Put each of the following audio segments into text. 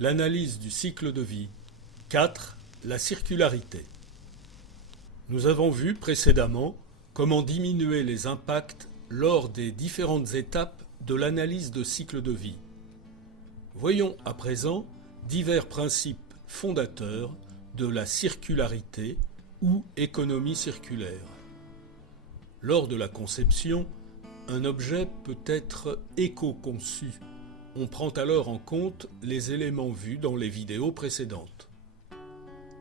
L'analyse du cycle de vie. 4. La circularité. Nous avons vu précédemment comment diminuer les impacts lors des différentes étapes de l'analyse de cycle de vie. Voyons à présent divers principes fondateurs de la circularité ou économie circulaire. Lors de la conception, un objet peut être éco-conçu. On prend alors en compte les éléments vus dans les vidéos précédentes.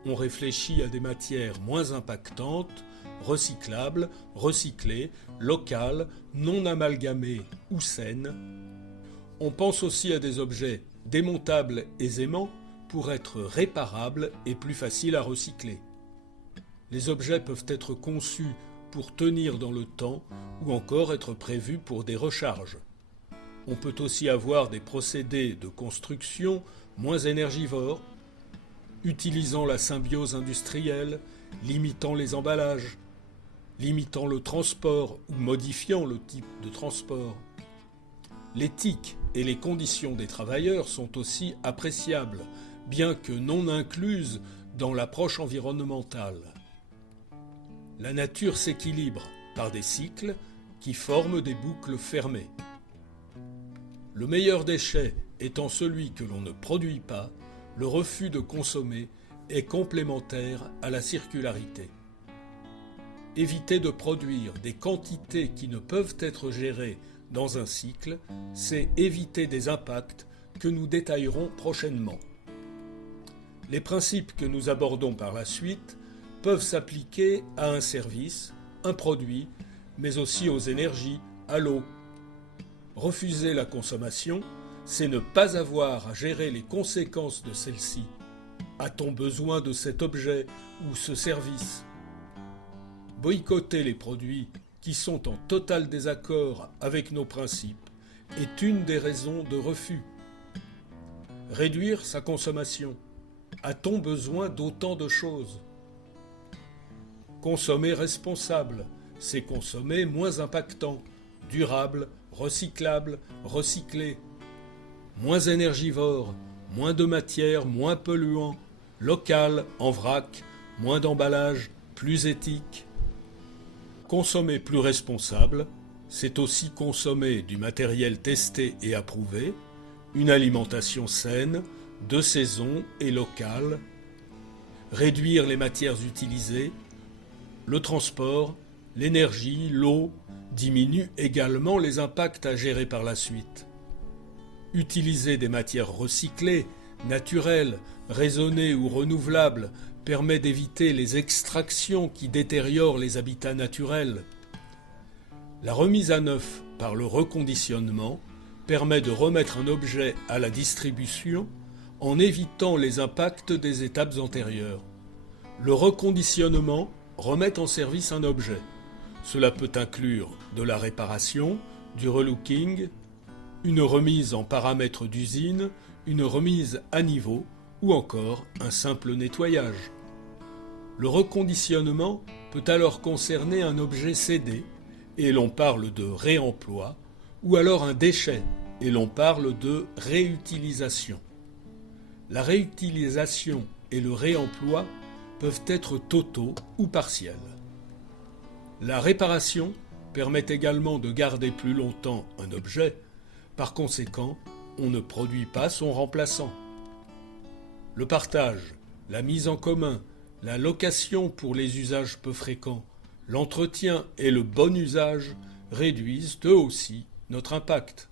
On réfléchit à des matières moins impactantes, recyclables, recyclées, locales, non amalgamées ou saines. On pense aussi à des objets démontables aisément pour être réparables et plus faciles à recycler. Les objets peuvent être conçus pour tenir dans le temps ou encore être prévus pour des recharges. On peut aussi avoir des procédés de construction moins énergivores, utilisant la symbiose industrielle, limitant les emballages, limitant le transport ou modifiant le type de transport. L'éthique et les conditions des travailleurs sont aussi appréciables, bien que non incluses dans l'approche environnementale. La nature s'équilibre par des cycles qui forment des boucles fermées. Le meilleur déchet étant celui que l'on ne produit pas, le refus de consommer est complémentaire à la circularité. Éviter de produire des quantités qui ne peuvent être gérées dans un cycle, c'est éviter des impacts que nous détaillerons prochainement. Les principes que nous abordons par la suite peuvent s'appliquer à un service, un produit, mais aussi aux énergies, à l'eau. Refuser la consommation, c'est ne pas avoir à gérer les conséquences de celle-ci. A-t-on besoin de cet objet ou ce service ? Boycotter les produits qui sont en total désaccord avec nos principes est une des raisons de refus. Réduire sa consommation. A-t-on besoin d'autant de choses ? Consommer responsable, c'est consommer moins impactant, durable, recyclable, recyclé. Moins énergivore, moins de matière, moins polluant, local, en vrac, moins d'emballage, plus éthique. Consommer plus responsable, c'est aussi consommer du matériel testé et approuvé, une alimentation saine, de saison et locale, réduire les matières utilisées, le transport, l'énergie, l'eau diminuent également les impacts à gérer par la suite. Utiliser des matières recyclées, naturelles, raisonnées ou renouvelables permet d'éviter les extractions qui détériorent les habitats naturels. La remise à neuf par le reconditionnement permet de remettre un objet à la distribution en évitant les impacts des étapes antérieures. Le reconditionnement remet en service un objet. Cela peut inclure de la réparation, du relooking, une remise en paramètres d'usine, une remise à niveau ou encore un simple nettoyage. Le reconditionnement peut alors concerner un objet cédé et l'on parle de réemploi ou alors un déchet et l'on parle de réutilisation. La réutilisation et le réemploi peuvent être totaux ou partiels. La réparation permet également de garder plus longtemps un objet. Par conséquent, on ne produit pas son remplaçant. Le partage, la mise en commun, la location pour les usages peu fréquents, l'entretien et le bon usage réduisent eux aussi notre impact.